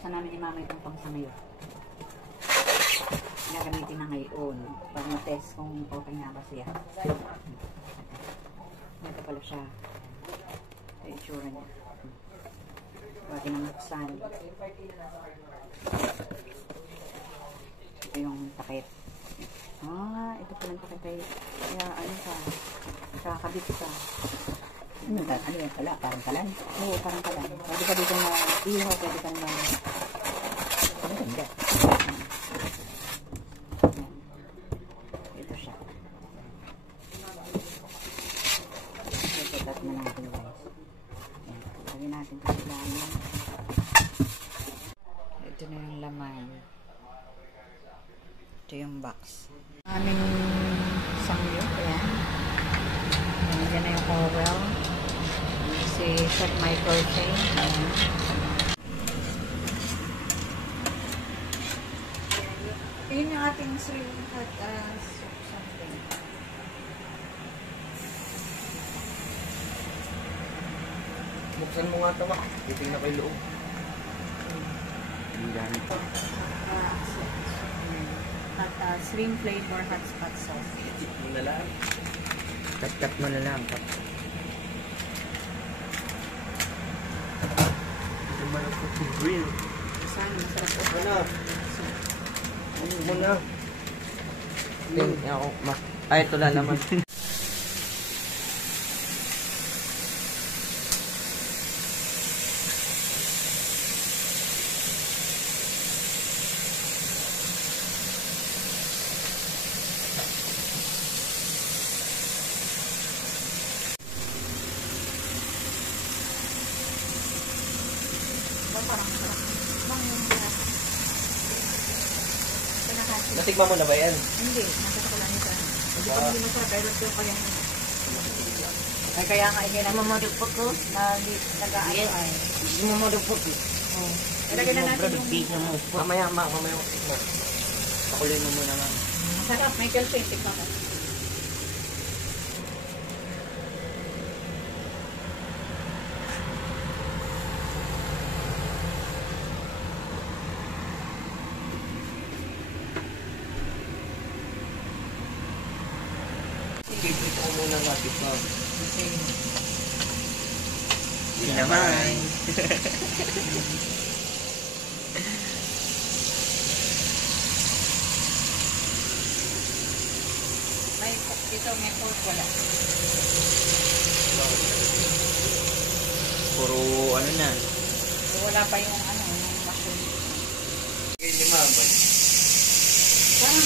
bubuksan namin ni Mama itong pangsangayo. Gagamitin na ngayon para ma-test kung okay nga ba siya. Ito pala siya. Ito yung itsura niya. Bago na buksan. Ito yung takip. Ito pala yung takip. Kaya ano ka? Kakabit ka. Ano yan pala? Parang kalan? Oo, parang kalan. Pwede ka dito na ihaw, pwede ka na ano ganda? Ito siya. Ito na natin guys. Lagyan natin ito sa laman. Ito na yung laman. Ito yung box. Aming sangyo. Ayan. Yan na yung Orwell. Si Chef Michael Shane. Yun yung ating shrimp hot soup something. Buksan mo nga ito, Mak. Titing na kayo loob. Hindi ganit pa. Shrimp flavor hot spot sauce. Tip mo na lang. Cut mo na lang. Ito man ang cooking grill. Saan? Masarap po. Ano? Ano mo na? Hindi ako, Mak. Ay, ito lang naman. Natikman mo na ba yan? Hindi, nakita ko lang ito. Hindi pa hindi masarap, pero ito pa yan. Ay, kaya nga, hindi na mamadugpot ko. Nag-aano ay. Hindi mo madugpot eh. Oo. Ilagay na natin yung... Mamaya. Pakulin mo muna lang. Masarap, Michael Shane, tignan ko. Dito ko muna natin pa. Okay. Hindi naman. May pork wala. Puro ano na. So, wala pa yung ano, yung mushroom. Okay, lima ba? Parang...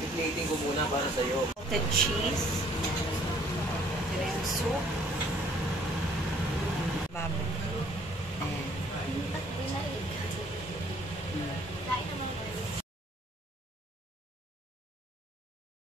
I-plating ko muna para sa'yo. Salted cheese. Ito yung soup. Baboy.